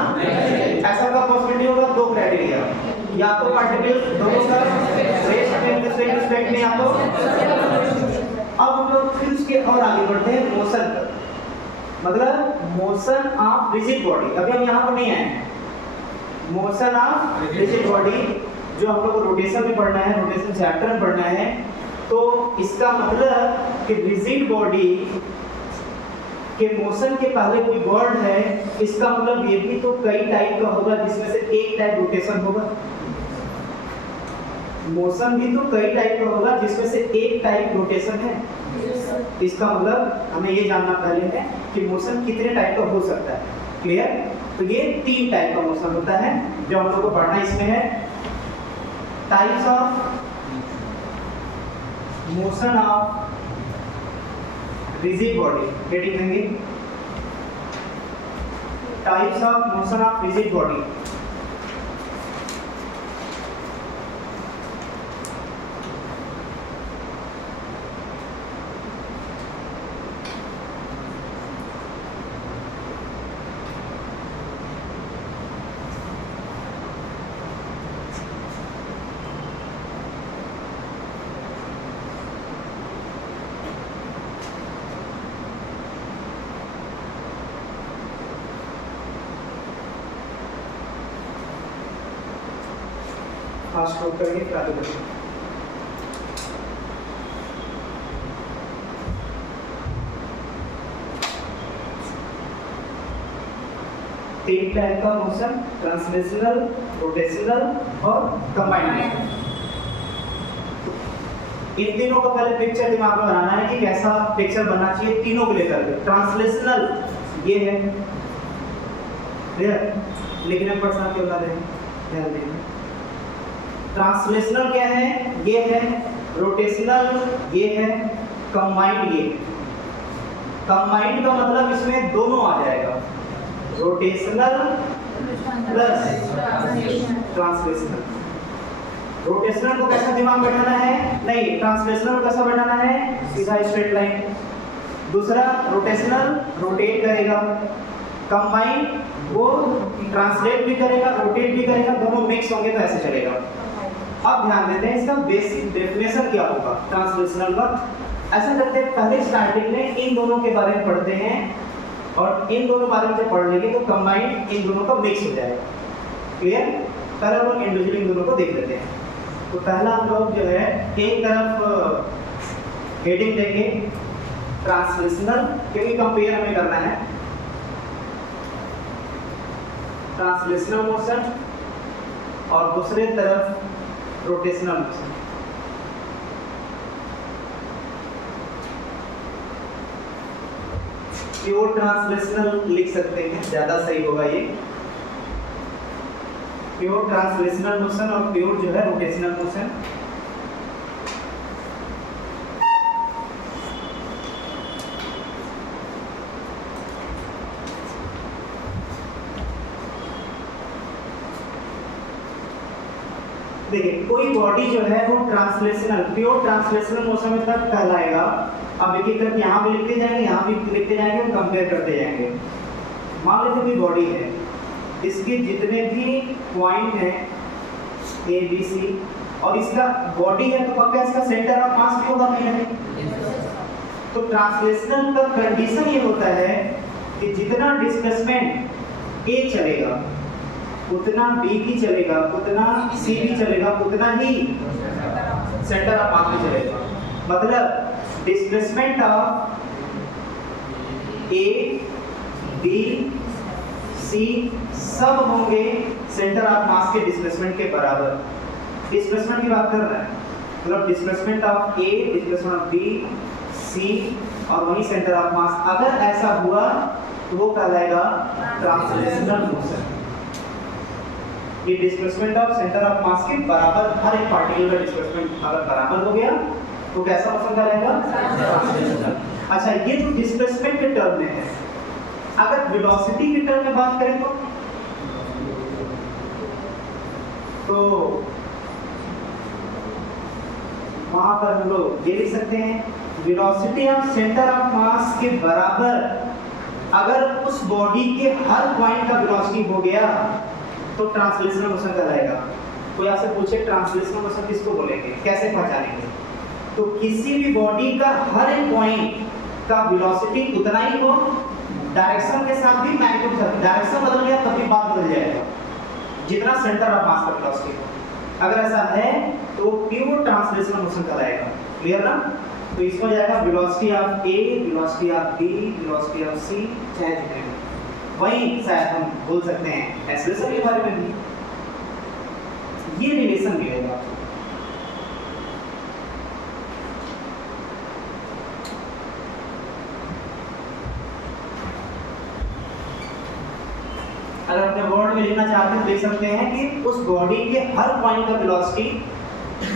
ऐसा का पॉसिबिलिटी होगा दो क्राइटेरिया, या तो पार्टिकल दोनों का रेस्पेक्ट में, या तो। अब हम लोग फिर उसके और आगे बढ़ते हैं मोशन पर, मतलब मोशन ऑफ रिजिड बॉडी। अभी हम यहाँ पर नहीं आए। मोशन ऑफ रिजिड बॉडी जो हम लोग को रोटेशन में पढ़ना है, रोटेशन चैप्टर में पढ़ना है। तो इसका मतलब कि रिजिड बॉडी के मोशन के पहले कोई वर्ड है, इसका मतलब ये भी तो कई टाइप का होगा जिसमें से एक टाइप रोटेशन होगा। मोशन भी तो कई टाइप का होगा जिसमें से एक टाइप रोटेशन है। इसका मतलब हमें ये जानना पहले है कि मोशन कितने टाइप का हो सकता है, क्लियर? तो ये तीन टाइप का मोशन होता है जो हम लोग को पढ़ना इसमें है। Types of motion of rigid body, heading देंगे types of motion of rigid body. Fast note करिए फिर आगे बढ़िए। तीन टाइप का मोशन, ट्रांसलेशनल, रोटेशनल और कंबाइंड। इन तीनों का पहले पिक्चर दिमाग में बनाना है कि कैसा पिक्चर बनना चाहिए तीनों को लेकर के। ट्रांसलेशनल ये है, क्लियर, लिखने में परेशान क्यों कर रहे हैं, ध्यान देना। ट्रांसलेशनल क्या है, ये है, रोटेशनल ये है, कंबाइंड ये। कंबाइंड का मतलब इसमें दोनों आ जाएगा, रोटेशनल प्लस ट्रांसलेशनल। रोटेशनल को कैसा दिमाग बैठाना है, नहीं, ट्रांसलेशनल को कैसा बैठाना है, सीधा स्ट्रेट लाइन। दूसरा रोटेशनल रोटेट करेगा, कंबाइंड वो ट्रांसलेट भी करेगा रोटेट भी करेगा, दोनों मिक्स होंगे तो ऐसे चलेगा। अब ध्यान देते हैं इसका बेसिक डेफिनेशन क्या होगा ट्रांसलेशनल का। ऐसा करते हैं पहले स्टार्टिंग में इन दोनों के बारे में पढ़ते हैं, और इन दोनों बारे में जब पढ़ लेंगे तो कंबाइंड इन दोनों का मिक्स हो जाएगा, क्लियर। पहले हम लोग इंडिविजुअली इन दोनों को देख लेते हैं। तो पहला हम लोग जो है एक तरफ हेडिंग देंगे ट्रांसलेशनल, क्योंकि कंपेयर हमें करना है, ट्रांसलेशनल मोशन, और दूसरे तरफ रोटेशनल मोशन। प्योर ट्रांसलेशनल लिख सकते हैं, ज्यादा सही होगा ये, प्योर ट्रांसलेशनल मोशन और प्योर जो है रोटेशनल मोशन। देखिए कोई बॉडी जो है वो ट्रांसलेशनल, प्योर ट्रांसलेशनल मोशन में तब कहलाएगा। अब एक एक करके यहाँ भी लिखते जाएंगे, यहाँ भी लिखते जाएंगे और कंपेयर करते जाएंगे। मान लेते कोई बॉडी है, इसके जितने भी पॉइंट हैं ए बी सी, और इसका बॉडी है तो पक्का इसका सेंटर ऑफ मास भी होगा नहीं। तो ट्रांसलेशनल का कंडीशन ये होता है कि जितना डिस्प्लेसमेंट ए चलेगा उतना बी भी चलेगा, उतना सी भी चलेगा, उतना ही सेंटर ऑफ मास भी चलेगा। मतलब displacement of A B C सब होंगे सेंटर ऑफ मास के डिस्प्लेसमेंट के बराबर। डिस्प्लेसमेंट की बात कर रहे हैं, मतलब displacement of A, displacement of B, C और वही सेंटर ऑफ मास। अगर ऐसा हुआ तो वो कहलाएगा ट्रांसलेशनल मोशन। ये displacement of centre of mass के बराबर, हर एक पार्टिकल का डिस्प्लेसमेंट अगर बराबर हो गया तो कैसा मोशन कहलाएगा, ट्रांसलेशनल। अच्छा, ये तो डिस्प्लेसमेंट के टर्म में है। अगर वेलोसिटी के टर्म में बात करें तो वहां पर हम लोग ये लिख सकते हैं velocity of centre of mass के बराबर अगर उस बॉडी के हर पॉइंट का वेलोसिटी हो गया तो ट्रांसलेशनल मोशन कहलाएगा। कोई आपसे पूछे ट्रांसलेशनल मोशन किसको बोलेंगे, कैसे पहचानेंगे, तो किसी भी बॉडी का हर एक पॉइंट का वेलोसिटी उतना ही हो, डायरेक्शन के साथ भी मैग्नीट्यूड, डायरेक्शन बदल गया तब भी बात बदल जाएगा, जितना सेंटर ऑफ मास का वेलोसिटी हो। अगर ऐसा है तो प्योर ट्रांसलेशनल मोशन कहलाएगा, क्लियर ना। तो इसमें जाएगा velocity of A, velocity of B, velocity of C, चाहे जितने भी, वहीं शायद हम बोल सकते हैं एक्सेलरेशन के बारे में भी, ये रिलेशन मिलेगा। अगर अपने वर्ड में लिखना चाहते हैं देख सकते हैं कि उस बॉडी के हर पॉइंट का वेलोसिटी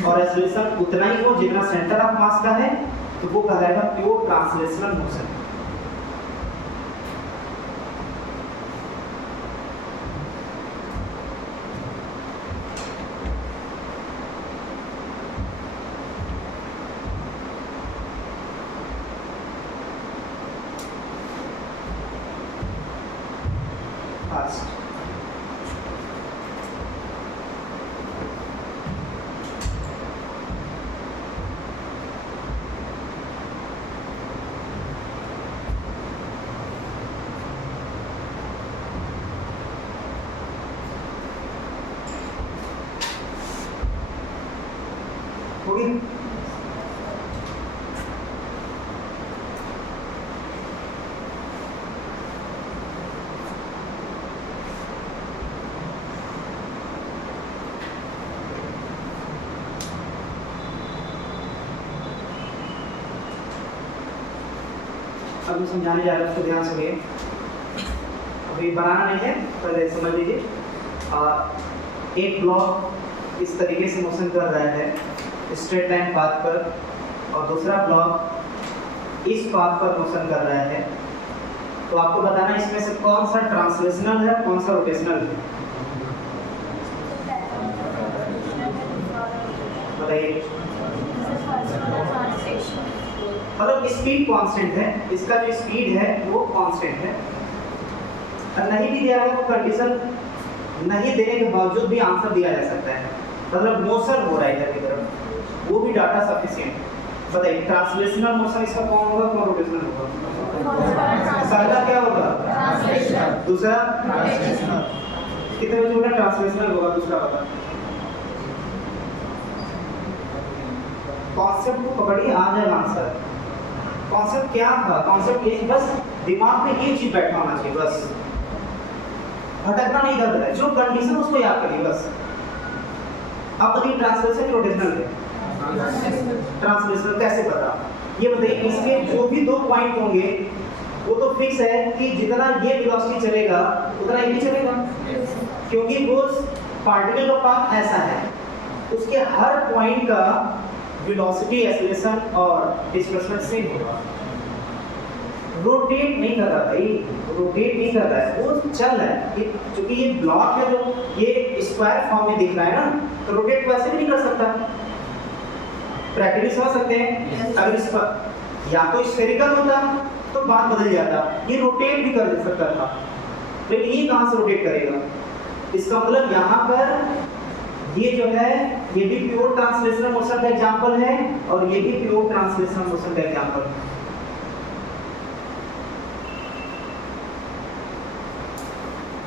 और एक्सेलरेशन उतना ही हो जितना सेंटर ऑफ मास का है, तो वो कहलाएगा प्योर ट्रांसलेशनल मोशन। अब मैं समझाने जा रहा हूँ, उसको ध्यान सुनिए। अभी बनाना नहीं है, पहले समझ लीजिए। एक ब्लॉक इस तरीके से मोशन कर रहा है स्ट्रेट लाइन पाथ पर, और दूसरा ब्लॉक इस पाथ पर मोशन कर रहा है। तो आपको बताना इसमें से कौन सा ट्रांसलेशनल है, कौन सा रोटेशनल है। बताइए। मतलब स्पीड कांस्टेंट है, इसका जो स्पीड है वो कांस्टेंट है। और नहीं भी दिया है तो कंडीशन नहीं देने के बावजूद भी आंसर दिया जा सकता है, मतलब मोशन हो रहा है इधर की तरफ, वो भी डाटा सफिशिएंट। बताइए ट्रांसलेशनल मोशन इसका कौन होगा, कौन रोटेशनल होगा? पहला क्या होगा? ट्रांसलेशनल। दूसरा ट्रांसलेशनल। कितने बजे बोला ट्रांसलेशनल होगा? दूसरा बता। कॉन्सेप्ट को पकड़िए, आ जाएगा आंसर। कॉन्सेप्ट क्या था? कॉन्सेप्ट ये बस दिमाग में एक चीज बैठा होना चाहिए, बस भटकना नहीं कर रहा है, जो कंडीशन उसको याद करिए बस। अब बताइए ट्रांसलेशन रोटेशनल है। ट्रांसलेशनल कैसे पता? ये बताइए, इसके जो भी 2 पॉइंट होंगे वो तो फिक्स है कि जितना ये वेलोसिटी चलेगा उतना ये भी चलेगा, क्योंकि वो पार्टिकल का पाथ ऐसा है, उसके हर पॉइंट का वेलोसिटी, एक्सेलरेशन और डिस्प्लेसमेंट सेम होगा। रोटेट नहीं कर रहा भाई, रोटेट नहीं कर रहा है, वो चल रहा है। क्योंकि ये ब्लॉक है तो ये स्क्वायर फॉर्म में दिख रहा है ना, तो रोटेट वैसे भी नहीं कर सकता। प्रैक्टिकली समझ सकते हैं। अगर इस पर या तो स्फेरिकल होता तो बात बदल जाता, ये रोटेट भी कर सकता था, लेकिन ये कहाँ से रोटेट करेगा? इसका मतलब यहाँ पर ये जो है ये भी प्योर ट्रांसलेशनल मोशन का एग्जांपल है, और ये भी प्योर ट्रांसलेशनल मोशन का एग्जांपल है।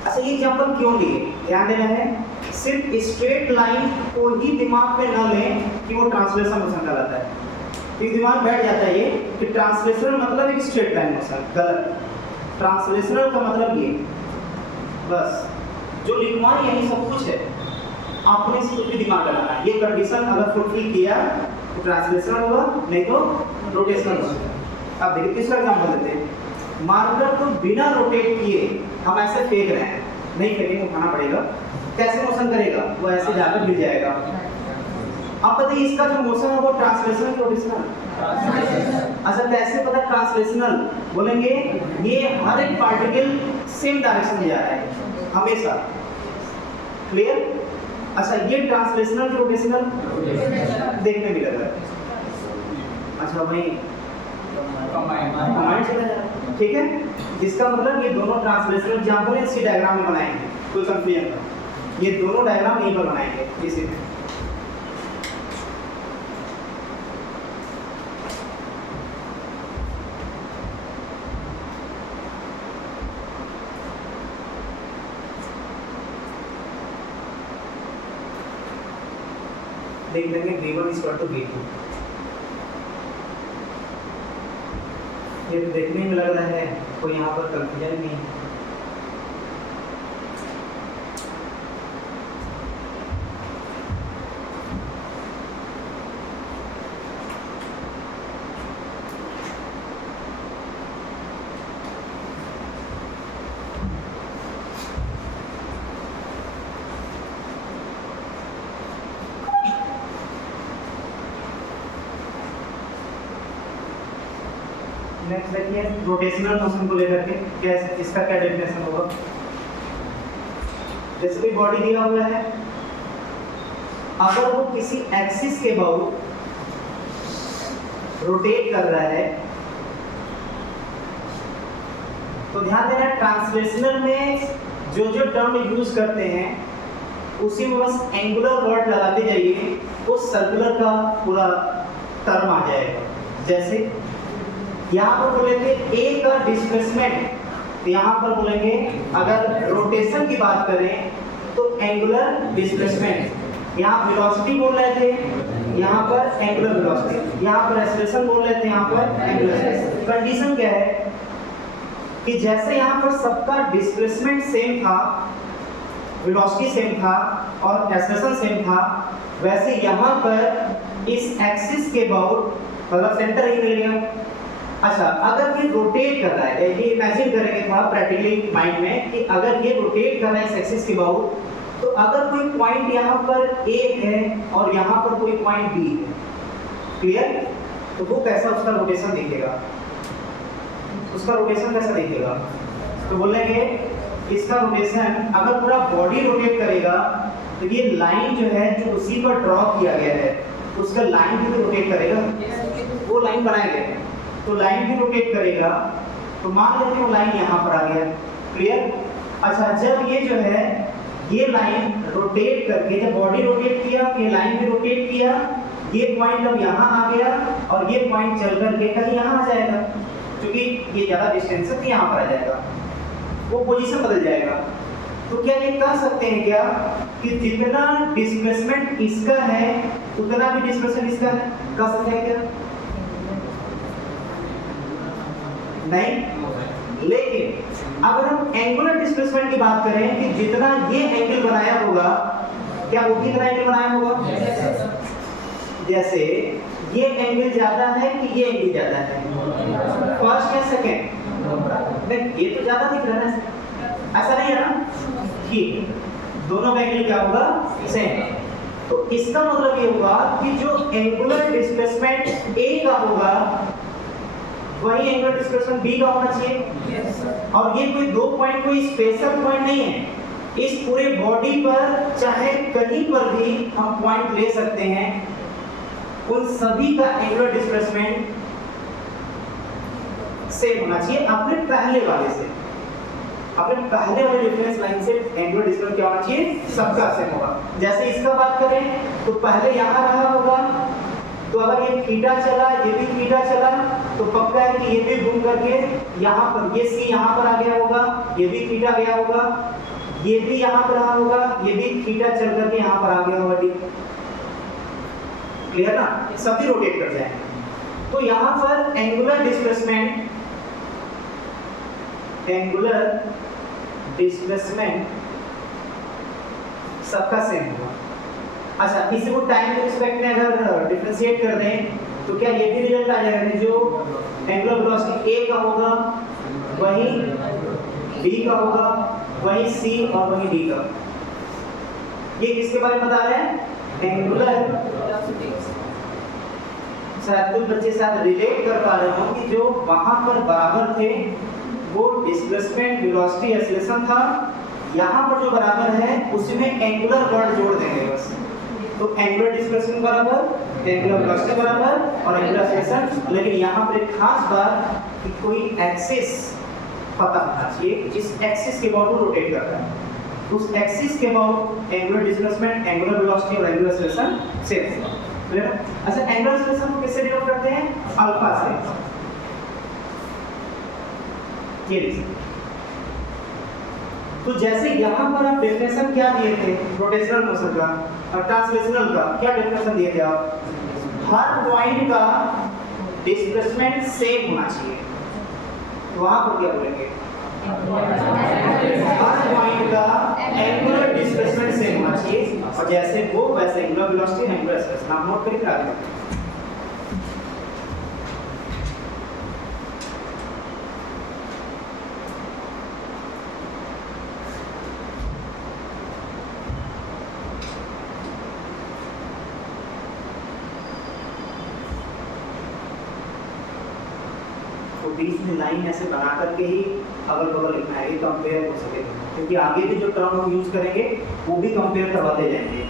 अच्छा, ये एग्जांपल क्यों लिए? ध्यान देना है, सिर्फ स्ट्रेट लाइन को ही दिमाग में न लें कि वो ट्रांसलेशनल मोशन कहलाता है। तो दिमाग बैठ जाता है ये कि ट्रांसलेशनल मतलब एक स्ट्रेट लाइन मोशन, गलत। ट्रांसलेशनल का मतलब ये, बस जो लिखवा यही सब कुछ है, आपने इसको भी दिमाग लगाना है। ये कंडीशन अगर फुलफिल किया तो ट्रांसलेशनल होगा, नहीं तो रोटेशनल होगा। अब देखिए तीसरा एग्जांपल देते हैं। मार्कर को बिना रोटेट किए हम ऐसे फेंक रहे हैं, नहीं फेंकेंगे, उठाना पड़ेगा। कैसे मोशन करेगा? वो ऐसे जाकर गिर जाएगा। अब बताइए इसका जो मोशन है वो ट्रांसलेशनल की रोटेशनल? अच्छा, कैसे पता ट्रांसलेशनल? बोलेंगे ये हर एक पार्टिकल सेम डायरेक्शन में जा रहा है हमेशा। क्लियर? अच्छा, ये ट्रांसलेशनल की रोटेशनल देखने में लग रहा है। अच्छा भाई कमांड चला जा रहा है, ठीक है। इसका मतलब ये दोनों ट्रांसलेशनल एग्जांपल है, इसी डायग्राम में बनाएंगे, कोई कंफ्यूजन नहीं। ये दोनों डायग्राम यहीं पर बनाएंगे इसी में। देख लेंगे v1 = v2। ये तो देखने में लग रहा है कोई यहाँ पर कंफ्यूजन नहीं है। नेक्स्ट देखिए रोटेशनल मोशन को लेकर के कैसे, इसका क्या डेफिनेशन होगा। जैसे कोई बॉडी दिया हुआ है, अगर वो किसी एक्सिस के अबाउट रोटेट कर रहा है तो ध्यान देना ट्रांसलेशनल में जो जो टर्म यूज करते हैं उसी में बस एंगुलर वर्ड लगाते जाइए, वो सर्कुलर का पूरा टर्म आ जाएगा। जैसे यहाँ पर बोलेंगे ए का डिस्प्लेसमेंट, तो यहाँ पर बोलेंगे अगर रोटेशन की बात करें तो एंगुलर डिस्प्लेसमेंट। यहाँ वेलोसिटी बोल रहे थे, यहाँ पर एंगुलर वेलोसिटी, यहाँ पर एक्सेलरेशन बोल रहे थे, यहाँ पर एंगुलर एक्सेलरेशन। कंडीशन क्या है कि जैसे यहाँ पर सबका डिस्प्लेसमेंट सेम था, वेलोसिटी सेम था और एक्सेलरेशन सेम था, वैसे यहाँ पर इस एक्सिस के अबाउट मतलब सेंटर ही मिल गया, अच्छा, अगर ये रोटेट कर रहा है, ये इमेजिन करेंगे थोड़ा प्रैक्टिकली माइंड में कि अगर ये रोटेट कर रहा है इस एक्सिस के अबाउट, तो अगर कोई पॉइंट यहाँ पर ए है और यहाँ पर कोई पॉइंट बी है, क्लियर? तो वो कैसा उसका रोटेशन दिखेगा, उसका रोटेशन कैसा दिखेगा? तो बोलेंगे इसका रोटेशन, अगर पूरा बॉडी रोटेट करेगा तो ये लाइन जो है जो उसी पर ड्रॉ किया गया है उसका लाइन भी तो रोटेट करेगा, वो लाइन बनाएंगे तो लाइन भी रोटेट करेगा। तो मान लेते हैं वो लाइन यहाँ पर आ गया, क्लियर? अच्छा, जब ये जो है ये लाइन रोटेट करके, जब बॉडी रोटेट किया ये लाइन भी रोटेट किया, ये पॉइंट अब यहाँ आ गया और ये पॉइंट चल करके कहीं यहाँ आ जाएगा, क्योंकि ये ज़्यादा डिस्टेंस है तो यहाँ पर आ जाएगा, वो पोजीशन बदल जाएगा। तो क्या ये कह सकते हैं क्या कि जितना डिस्प्लेसमेंट इसका है उतना भी डिस्प्लेसमेंट इसका है? कह सकते हैं क्या? नहीं। लेकिन अगर हम एंगुलर डिस्प्लेसमेंट की बात करें कि जितना ये एंगल बनाया होगा, क्या वो भी इतना एंगल बनाया होगा? जैसे ये एंगल ज्यादा है कि ये एंगल ज्यादा है, फर्स्ट या सेकंड? नहीं, ये तो ज्यादा दिख रहा है ना, ऐसा नहीं है ना? ठीक, दोनों का एंगल क्या होगा? सेम। तो इसका मतलब ये होगा कि जो एंगुलर डिस्प्लेसमेंट ए का होगा वही एंगुलर डिस्प्लेसमेंट बी का होना चाहिए। और ये कोई दो पॉइंट कोई स्पेशल पॉइंट नहीं है, इस पूरे बॉडी पर चाहे कहीं पर भी हम पॉइंट ले सकते हैं, उन सभी का एंगुलर डिस्प्लेसमेंट सेम होना चाहिए अपने पहले वाले से, अपने पहले वाले रेफरेंस लाइन से एंगुलर डिस्प्लेसमेंट क्या होना चाहिए? सबका सेम होगा। जैसे इसका बात करें तो पहले यहाँ रहा होगा, तो अगर ये थीटा चला, ये भी थीटा चला, तो पक्का है कि ये भी घूम करके यहाँ पर, ये सी यहाँ पर आ गया होगा, ये भी थीटा गया होगा, ये भी यहाँ पर रहा होगा, ये भी थीटा चल करके यहाँ पर आ गया होगा, क्लियर ना? सभी रोटेट कर जाएंगे। तो यहाँ पर एंगुलर डिस्प्लेसमेंट सबका सेम होगा। अच्छा, इसे वो टाइम के रिस्पेक्ट में अगर डिफरेंशिएट कर दें तो क्या ये भी रिजल्ट आ जाएगा कि जो एंगुलर वेलोसिटी ए का होगा वही बी का होगा, वही सी और वही डी का। ये किसके बारे में बता रहे हैं? एंगुलर। शायद कुछ बच्चे शायद रिलेट कर पा रहे हो कि जो वहां पर बराबर थे वो डिस्प्लेसमेंट वेलोसिटी एक्सेलरेशन था, यहाँ पर जो बराबर है उसमें एंगुलर वर्ड जोड़ देंगे बस। तो एंगुलर डिस्प्लेसमेंट बराबर, एंगुलर वेलोसिटी बराबर और एंगुलर एक्सेलरेशन। लेकिन यहाँ पर एक खास बात कि कोई एक्सिस पता होना चाहिए जिस एक्सिस के अबाउट रोटेट कर रहा है, उस एक्सिस के about angular displacement, angular velocity और एंगुलर एक्सेलरेशन सेम होगा। क्लियर? अच्छा, एंगुलर एक्सेलरेशन को किससे डिनोट करते हैं? अल्फा से। ये रीजन। तो जैसे यहाँ पर आप डेफिनेशन क्या दिए थे रोटेशनल मोशन का और ट्रांसलेशनल का, क्या डेफिनेशन दिए थे आप? हर पॉइंट का डिस्प्लेसमेंट सेम होना चाहिए। तो वहां पर क्या बोलेंगे? हर पॉइंट का एंगुलर डिस्प्लेसमेंट सेम होना चाहिए, और जैसे वो वैसे एंगुलर वेलोसिटी, एंगुलर एक्सेलरेशन। आप नोट करके आगे। बीच में लाइन ऐसे बना करके ही अगल बगल लिखना है, ये कंपेयर हो सके, क्योंकि आगे भी जो टर्म हम यूज करेंगे वो भी कंपेयर करवाते जाएंगे।